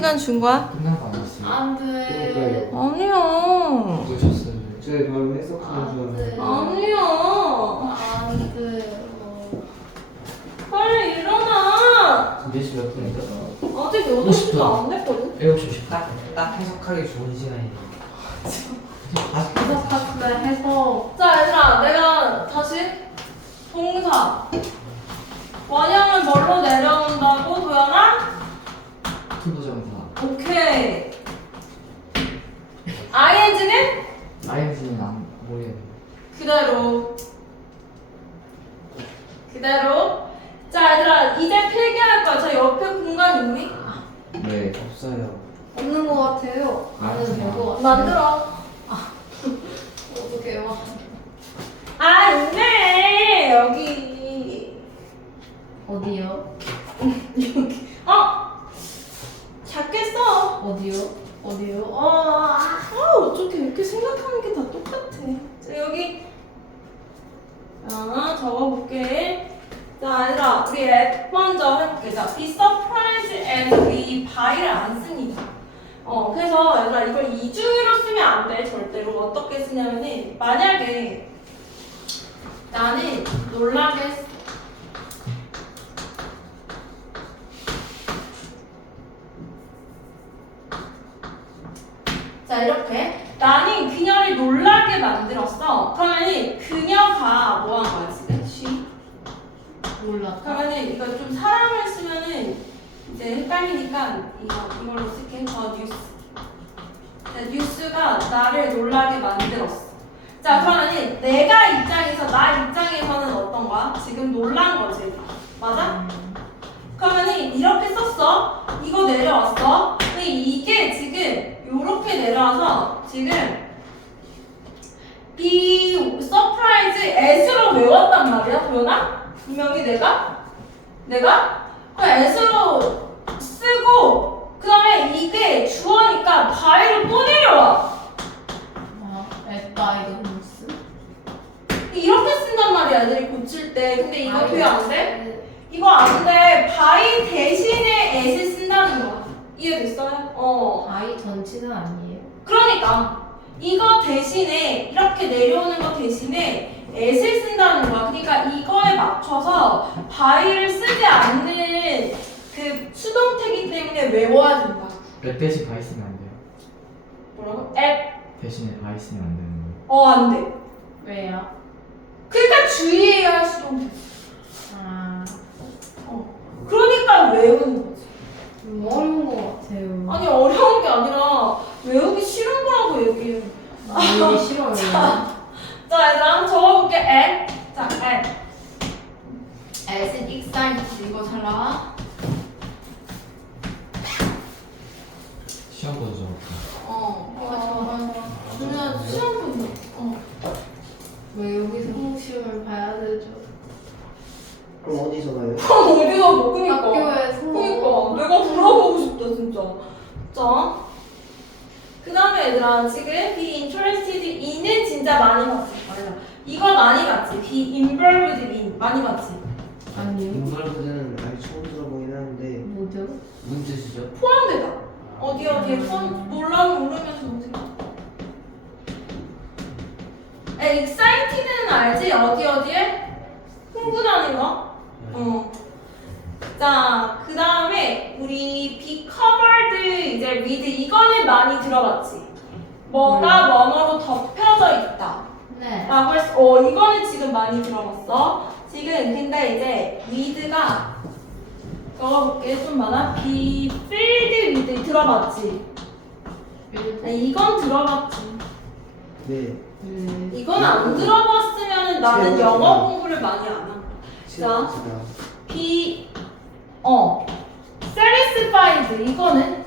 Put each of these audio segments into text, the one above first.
시간 준 거야? 끝난 거 아니었어요? 안 돼. 아니야. 보셨어요? 저희 바로 해석하는 줄 알았는데 아니야. 안 돼. 빨리 일어나. 4시 몇 분이죠? 아직 8시도 안 됐거든. 7시 50분 딱, 딱 해석하기 좋은 시간이에요 아, 해석. 자, 얘들아, 내가 다시 동사. 원형은 뭘로 내려온다고, 도연아? 오케이. ing는 ING는 안 모르겠네 그대로. 그대로. 자, 얘들아, 이제 필기할 거야. 저 옆에 공간 있니? 네 없어요 없는 것 같아요. 안 해도 될것 같아요. 만들어. 어떡해요. 아, 있네. 여기. 어디요? 어? 작게 써. 어디요? 어디요? 어, 아, 어떻게 이렇게 생각하는 게 다 똑같아. 자, 여기. 자, 적어볼게. 자, 얘들아, 우리 앱 먼저 해볼게. 자, be surprised and we by를 안 씁니다. 어, 그래서 얘들아, 이걸 이중으로 쓰면 안 돼, 절대로. 어떻게 쓰냐면은, 만약에 나는 놀라게 했어. 이렇게 나는 그녀를 놀라게 만들었어. 그러면은 그녀가 뭐 한 거야 지금? she. 몰랐다. 그러면은 이거 좀 사람을 쓰면은 이제 헷갈리니까 이거 이걸로 쓸게. 더 뉴스. 자, 뉴스가 나를 놀라게 만들었어. 자 그러면은 내가 입장에서 나 입장에서는 어떤 거야? 지금 놀란 거지. 맞아? 그러면은 이렇게 썼어. 이거 내려왔어. 근데 이게 지금 요렇게 내려와서 지금 be surprise as로 외웠단 말이야, 도연아? 분명히 내가? 내가? 그 as로 쓰고 그 다음에 이게 주어니까 by로 또 내려와. 아, 에빠이도 뉴스? 이렇게 쓴단 말이야, 애들이 고칠 때. 근데 이거 아이고. 왜안 돼? 이거 안 돼. by 대신에 as 쓴다는 거야. 이해됐어요? 어. 아이 전치는 아니에요. 그러니까 이거 대신에 이렇게 내려오는 거 대신에 s를 쓴다는 거야. 그러니까 이거에 맞춰서 by를 쓰지 않는 그 수동태기 때문에 외워야 된다. 몇 대신 바 있으면 안 돼요? 뭐라고? 앱. 대신에 바 있으면 안 되는 거예요 어, 안 돼. 왜요? 그러니까 주의해야 할 수동태. 아, 어. 그러니까 외우는 거지. 좀 어려운 것 같아요. 아니 어려운 게 아니라 외우기 싫은 거라고 얘기해. 아, 이게 싫어요. 자, 얘들아 한번 적어볼게. at. 자, at. at은 excited. 이거 잘 나와. 시험 보도 적었고 어. 어. 그냥 시험 보는 거. 어. 왜 여기서 시험을 봐야 되죠? 그럼 어디서 봐요? 어디서 뭐 그니까. 학교에서. 그니까. 내가 물어보고 싶다 진짜. 자. 그 다음에 얘들아 지금 be interested in은 진짜 많이 봤지. 맞아. 이거 많이 봤지. be involved in 많이 봤지. 아니요. 인벌브는 아직 처음 들어보긴 하는데 뭐죠? 무슨 뜻이죠? 포함되다. 어디 어디에 포함 몰라 모르면서 어디 에 excited는 알지? 어디 어디에 흥분하는 거. 어. 자, 그 다음에 우리 be covered 이제 with 이거는 많이 들어봤지. 뭐가 뭐뭐로 덮여져 있다. 네. 라고 했어. 어, 이거는 지금 많이 들어봤어. 지금 근데 이제 with가 적어볼게 좀 많아. be filled with 들어봤지. 아, 이건 들어봤지. 네 네. 이건 안 들어봤으면 나는 제가 영어 공부를 많이 안 한. 자. be 어 satisfied 이거는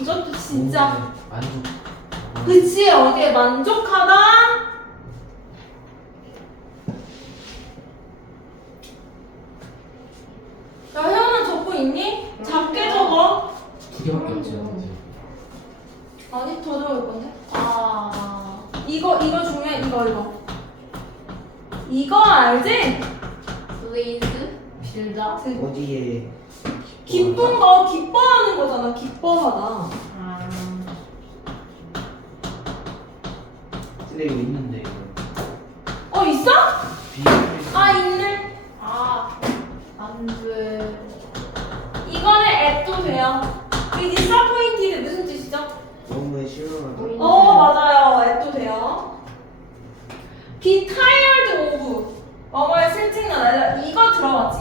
이것도 진짜 만족 그치 어디에 만족하다. 야 혜원아 적고 있니? 작게 적어. 두 개밖에 없죠 이제 아니 더 적을 건데. 아, 이거 이거 중요해 이거 이거. 이거 알지? 어디에 기쁜 거 기뻐하는 거잖아. 기뻐하다.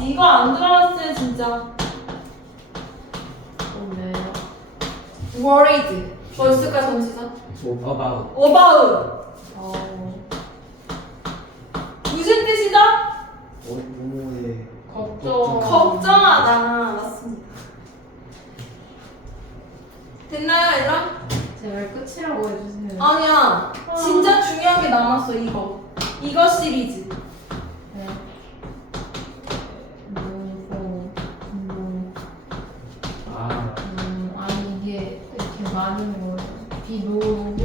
이거 안 들어봤으면 진짜 뭐예요? worried. 뭐 있을까 전치사? About. about 어, 무슨 뜻이죠? 어, 뭐뭐에 걱정. 걱정하다. 맞습니다. 됐나요, 얘들아? 제발 끝이라고 해주세요. 아니야. 진짜 중요한 게 남았어, 이거. 이거 시리즈. 많은 거예요. 비노고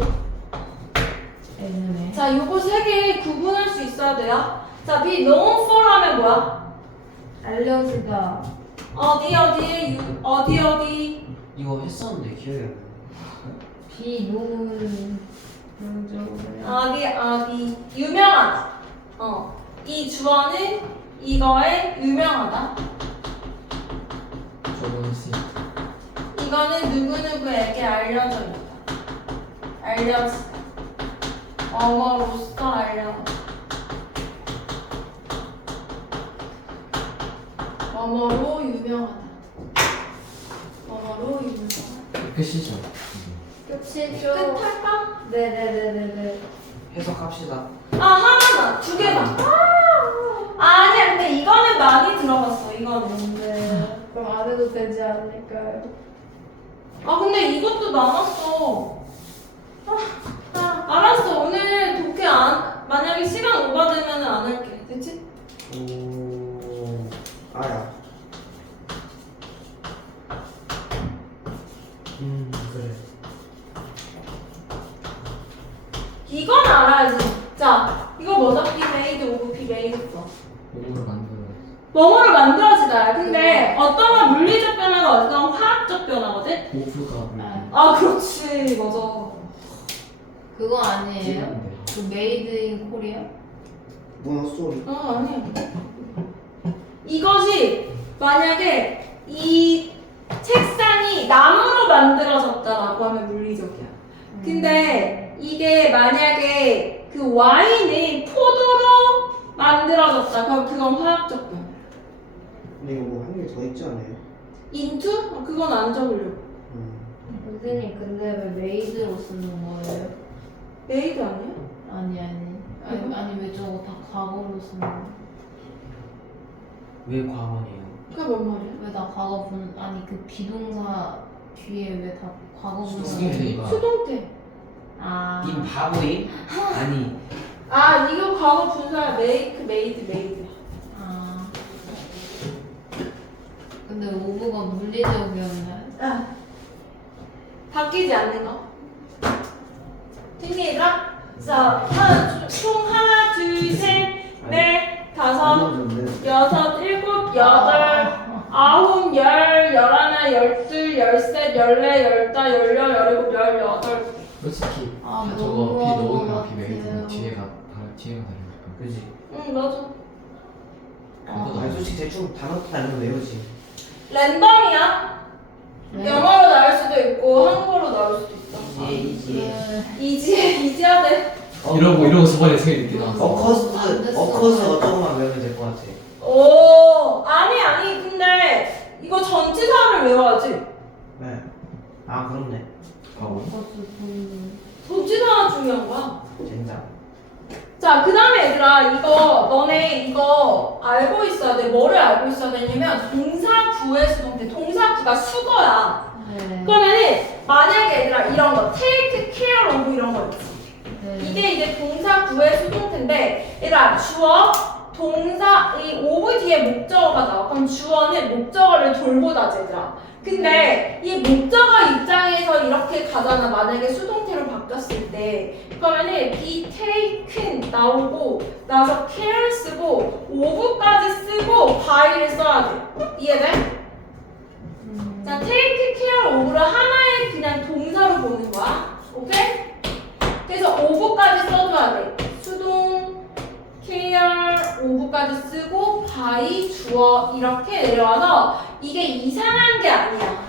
자, 요거 세 개 구분할 수 있어야 돼요. 자, be known for 하면 뭐야? 알려주다. 어디, 어디, 유, 어디, 어디. 이거 했었는데 기억이 안 나. 비노는 명적으로 어디, 어디. 유명하다. 어. 이 주어는 이거에 유명하다. 이거는 누구누구에게 알려져 있다. 알려지다. 어머로서 알려. 어머로 유명하다. 어머로 유명하다. 끝이죠. 끝이죠. 끝할까? 네네네네네. 해석합시다. 아 하나만 두 개만. 아니야 근데 이거는 많이 들어봤어 이거는. 네. 그럼 안 해도 되지 않을까요? 아 근데 이것도 남았어. 아, 아, 알았어 오늘 독해 안 만약에 시간 오버되면 안 할게. 됐지? 오 알아. 음 그래. 이건 알아야지. 자 이거 뭐죠? made of be made of. 몸으로 만들어. 뭐뭐를 만들어지다. 근데 어떤 건 물리적 변화가 어떤 건 화학적 변화거든? 오프가 아. 아 그렇지 맞아. 그거 아니에요? 그 메이드 인 코리아? 문어 소리. 아 아니야. 이것이 만약에 이 책상이 나무로 만들어졌다라고 하면 물리적이야. 근데 이게 만약에 그 와인이 포도로 만들어졌다. 그럼 그건 화학적 이거 뭐 한 개 더 있지 않아요? 인투? 어, 그건 안 적으려고. 음. 선생님 근데 왜 메이드로 쓰는 거예요? 메이드 아니야? 아니 아니 아니, 아니 왜 저거 다 과거로 쓰는 거예요? 왜 과거네요? 그게 뭔 말이야? 왜 다 과거 분 아니 그 비동사 뒤에 왜 다 과거 분사 수동태가. 수동태. 아 님 바보임? 아니. 아 이거 과거 분사야. 메이크, 메이드, 메이드. 아 근데 오브가 물리적이었나요? 아, 바뀌지 않는 거. 됐니 얘들아? 자, 하나, 두- 총 하나, 둘, 셋, 넷, 다섯, 문어인데. 여섯, 일곱, 여덟, 아홉, 열, 열하나, 열둘, 열셋, 열네, 열다, 열여, 열일곱, 열여덟. 솔직히 아, 다 저거 비 넣으면 것비 같아요. 뒤에가 다 뒤에가 다르니까 그지. 응, 맞아. 아, 아니 솔직히 대충 단어 알면 외우지. 랜덤이야. 네. 영어로 나올 수도 있고 한국어로 나올 수도 있어. 이지해, 이지하대. 이러고 이러고 저번에 생일 늦게 나왔어 어커스 안 됐어. 어커스 어쩌고만 외우면 될 것 같아. 오, 아니 아니, 근데 이거 전치사를 외워야지. 네. 아 그렇네. 하고 그것도 돈 전치사가 중요한 거야. 젠장. 자, 그 다음에 얘들아, 이거, 너네 이거 알고 있어야 돼. 뭐를 알고 있어야 되냐면, 동사 구의 수동태. 동사 구가 수거야. 네. 그러면은, 만약에 얘들아, 이런 거, take care of 이런 거 있지. 네. 이게 이제 동사 구의 수동태인데, 얘들아, 주어, 동사, 이 of 뒤에 목적어가 나와. 그럼 주어는 목적어를 돌보다지, 얘들아. 근데 이 목적어 입장에서 이렇게 가잖아. 만약에 수동태로 바뀌었을 때. 그러면은 be taken 나오고, 나서 care 쓰고, of까지 쓰고, by를 써야 돼. 이해돼? 자, take care of를 하나의 그냥 동사로 보는 거야. 오케이? 그래서 of까지 써줘야 돼. 수동, care, of까지 쓰고 by, 주어 이렇게 내려와서 이게 이상한 게 아니야.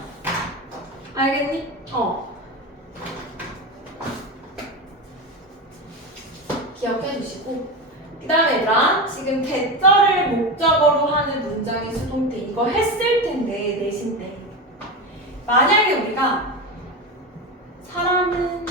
알겠니? 어. 기억해 주시고 그 다음에 얘들아 지금 대절을 목적어로 하는 문장의 수동태 이거 했을 텐데 내신 때 만약에 우리가 사람은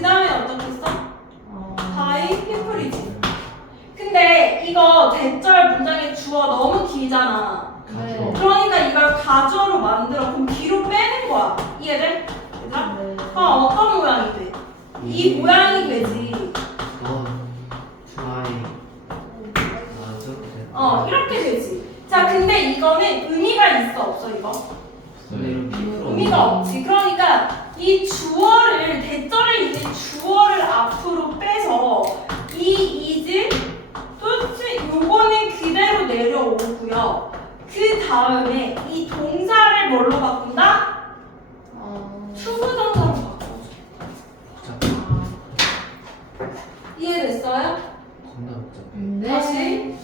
그 다음에 어떻게 써? 어. by people이지. 근데 이거 대절 문장의 주어 너무 길잖아. 네. 그러니까 이걸 가주어로 만들어. 그럼 뒤로 빼는 거야. 이해돼? 얘들아? 네. 그럼 어떤 모양이 돼? 이 모양이 되지. 어. 어, 이렇게 되지. 자, 근데 이거는 의미가 있어, 없어, 이거? 피플 의미가 없지. 그러니까 이 주어를, 이해됐어요? 겁나 복잡해. 네. 다시.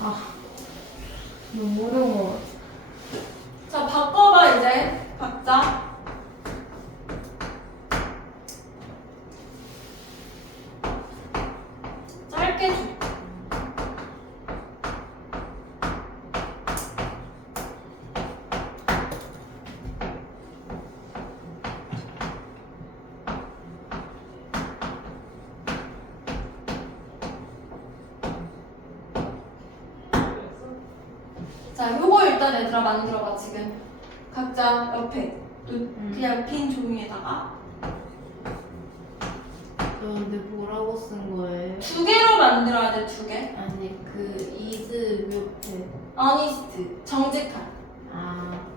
아. 너무 어려워. 자, 바꿔봐, 이제. 각자. 짧게 줘. 자, 요거 일단 얘들아 만들어봐, 지금. 각자 옆에. 또 그냥 빈 종이에다가. 근데 뭐라고 쓴 거예요? 두 개로 만들어야 돼, 두 개. 아니 그 이즈 묘패. honest, 정직한. 아.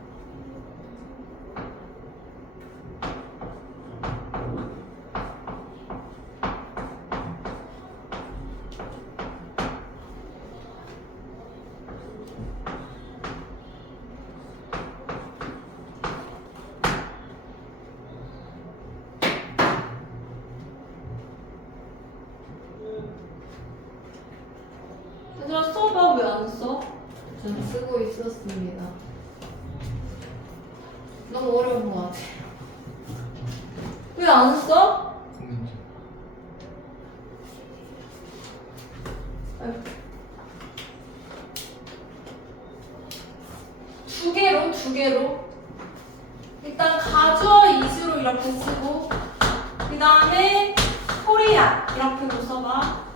두 개로, 두 개로. 일단 가주어 이수로 이렇게 쓰고, 그 다음에 코리아 이렇게도 써봐.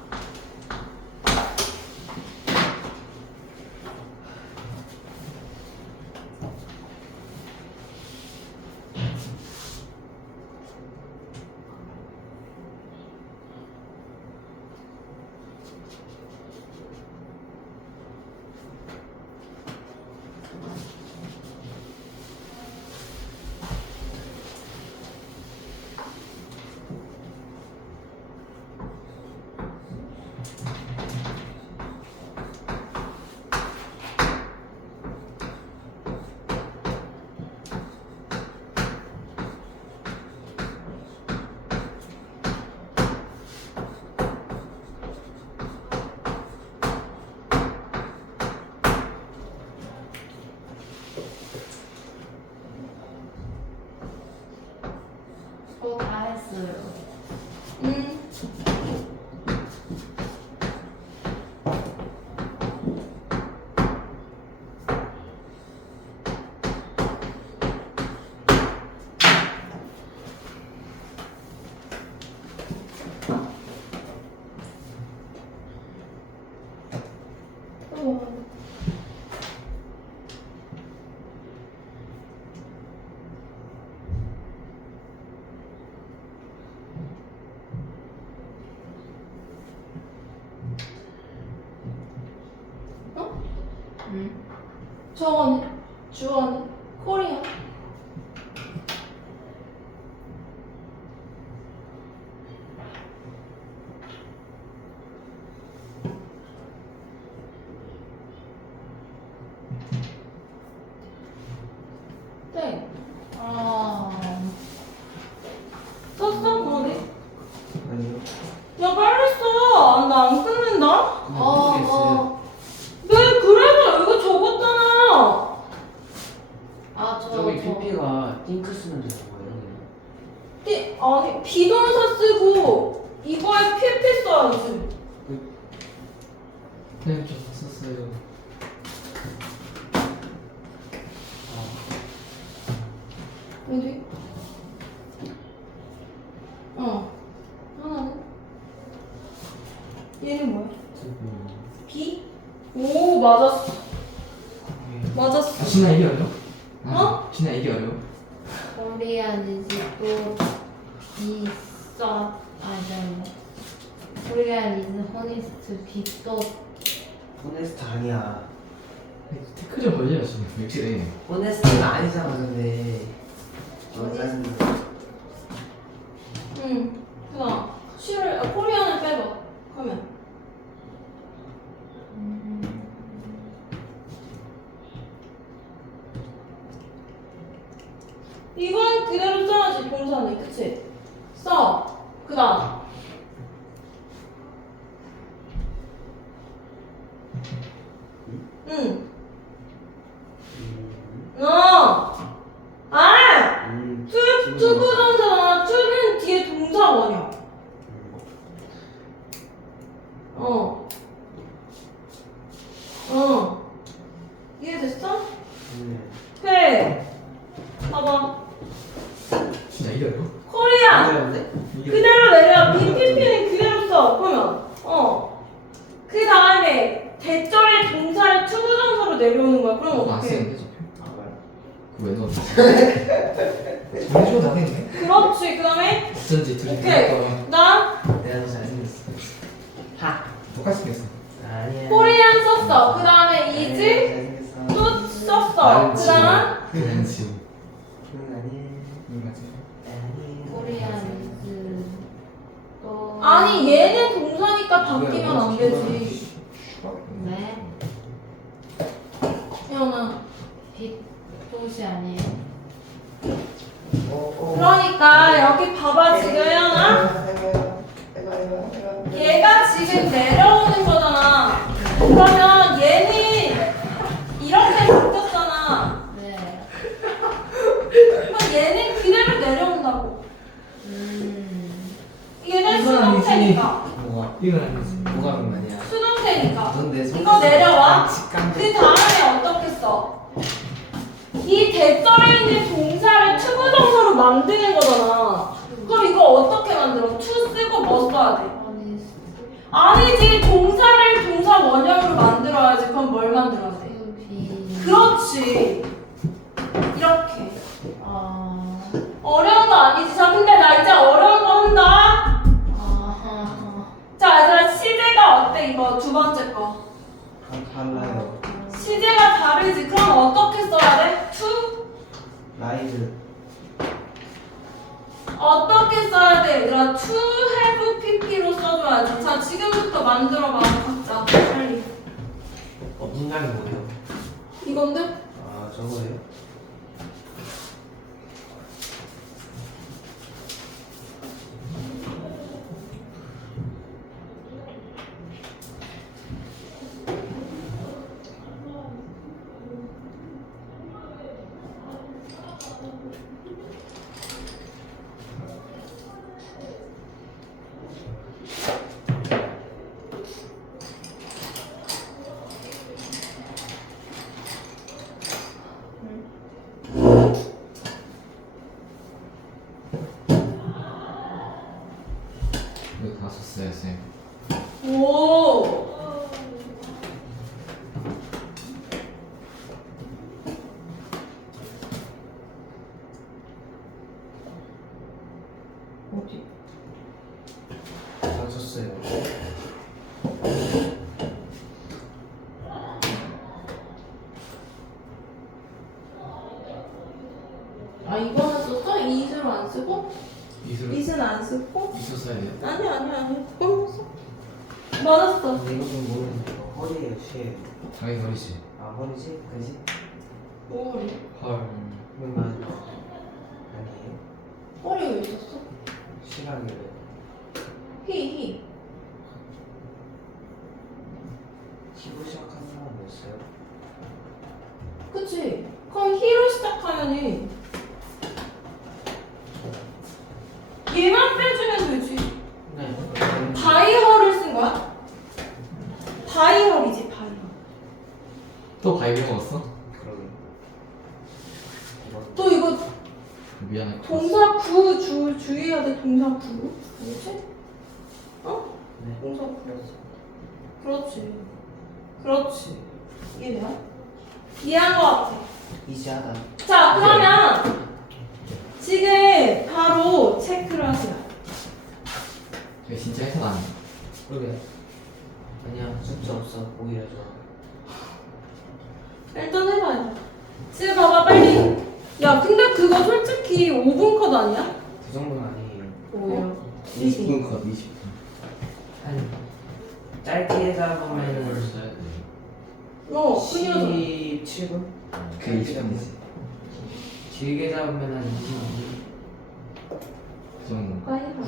Yeah. 정원이 주원이 코리아 네 아 썼어 그러네 아니요. 야 빨리 써나 안 끝낸다 어, 어. 왜 그래서 이거 적었잖아 아, 저, 저기 저. PP가 띵크 쓰면 되는 거예요? 띠, 아니 비동사 쓰고 이거에 PP 써야지 네, 좀 썼어요. 어디? 어 하나는 얘는 뭐야? 지금 B? 오 맞았어 네. 맞았어 진아 이게 어려워? 어? 진아 이게 어려워? 코리안 is 또 비싸 아니 잠깐만 코리안 is honest 비싸 호네스트 아니야. 태클 좀 걸려요 지금 맥시네. 호네스트가 아니잖아 근데. 짜증나. 응 그다음 쉬를 아, 코리안을 빼봐 그러면 이건 그대로 써야지 동사는 그치? 써 그 다음 응 음. 어! 아! 음. 투, 투부정사잖아. 투는 뒤에 동사 원이야. 어. 어. 이해됐어? 음. 그래. 봐봐. 진아 이게 어려워? 코리아. 어려운데? 이게 그대로 내려. BPP는 그대로 써. 그러면. 어. 그 다음에 대절의 동사를 투부정사로 내려오는 거야. 그럼 아 어떡해? 쌤인데 저 아 뭐야? 그왜 넣었지? 정해줘 나겠네. 그렇지. 그 다음에 어쩐지 둘이 오케이. 그랬더라. 나 내가 더 잘생겼어. 하. 똑같이 생겼어. 아니야. 코리안 썼어. 그 다음에 아니야, 이즈 잘생겼어. 또 썼어. 그 다음 그냥 지금. 응 아니야. 응 맞지. 아니야. 코리안 is 또 아니 얘는 동사니까 바뀌면 안 되지. 네 태연아. 빗도시 아니에요? 어, 어. 그러니까 여기 봐봐 지금. 해봐요. 해봐요. 해봐요. 얘가 지금 내려오는 거잖아. 그러면 얘는 이렇게 바뀌었잖아. 네 그럼 얘는 그대로 내려온다고. 음, 얘는 이건 아니지. 수동태니까. 뭐가? 이건 아니지. 뭐가 그런 거 아니야? 수동태니까. 넌내 손. 이거 내려와. 직감. 그 다음에 어떻게 써? 이 투부정 만드는 거잖아. 그럼 이거 어떻게 만들어? 투 쓰고 뭐 써야 돼? 아니지 동사를 동사 원형으로 만들어야지 그럼 뭘 만들어야 돼? 그렇지 이렇게 아, 어려운 거 아니지 자 근데 나 이제 어려운 거 한다 아, 자 얘들아 시제가 어때 이거 두 번째 거 다 달라요. 시제가 다르지 그럼 어떻게 써야 돼? to 라이드. 어떻게 써야 돼 얘들아 to have pp로 써줘야지 자 지금부터 만들어봐 각자 빨리 어 문장이 뭐예요? 이건데? 아 저거예요? 이거 다 썼어요 쌤. 오 어디? 다 줬어요. 아 이거는 썼어? 이수로 안 쓰고? 이슬 이수는 안 쓰고? 이슬 써야 돼요. 아니 아니 아니 그건 써 맞았어 근데 이거 좀 이거 허리예요 시에요 당연히 허리지. 아 허리지? 그지? 머리 헐. 그러면 아니에요 머리 왜 있었어? 시라기를 히히 키로 시작하는 사람 뭐였어요? 그치 그럼 히로 시작하면은 얘만 빼주면 되지 네 바이허를 쓴 거야? 바이허이지 바이허 또 바이블 먹었어? 그러게 이거 또 이거 미안해. 동사 구 주, 주의해야 돼 동사 구 뭐지? 어? 네. 동사 구였어 그렇지 그렇지 이게 뭐야? 이해한 거 같아 이지하다 자 그러면 지금 바로 체크를 하세요 이거 진짜 해석 안 해. 그러게 아니야 숫자 없어 오히려 좋아 일단 해봐요 지금 봐봐 빨리 야 근데 그거 솔직히 5분 컷 아니야? 그 정도는 아니에요 오히려 20분 컷 20분. 한 짧게 잡으면은 써야 돼. 어 그녀도 17분? 그게 20분이지. 길게 잡으면 한 22분 그 정도.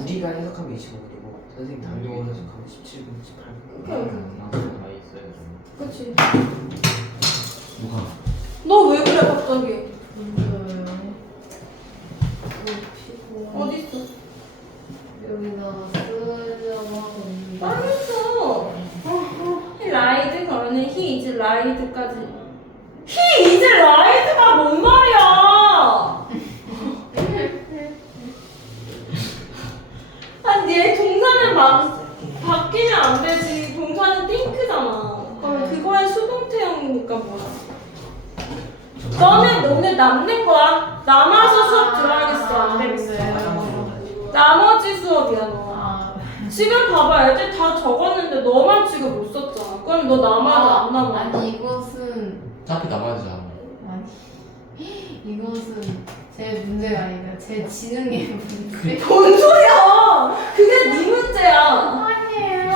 우리가 해석하면 25분이고 선생님 당뇨 해석하면 17분, 18분. 오케이 오케이 다 있어야 돼. 그치 안 남아 아니 이것은 어차피 남아야 되잖아. 이것은 제 문제가 아니다. 제 지능의 문제. 뭔 소리야 그게 네 문제야 아니에요.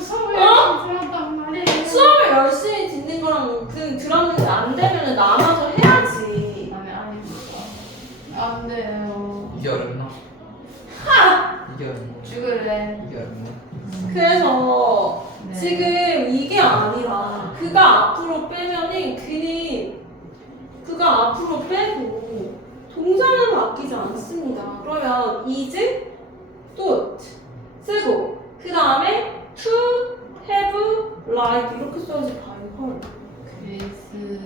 수업을 어? 들었단 말이에요. 수업을 열심히 듣는 거랑 그 들었는데 안 되면 남아서 해야지 아니 아닙니다. 안 돼요. 이게 어렵나? 이게 어렵나? 죽을래. 이게 어렵나? 그래서 네. 지금 이게 아니라 그가 앞으로 빼면은 그는 그가 앞으로 빼고 동사는 바뀌지 않습니다. 그러면 is, thought 쓰고 그 다음에 to, have, like 이렇게 써야지. 헐. 그리스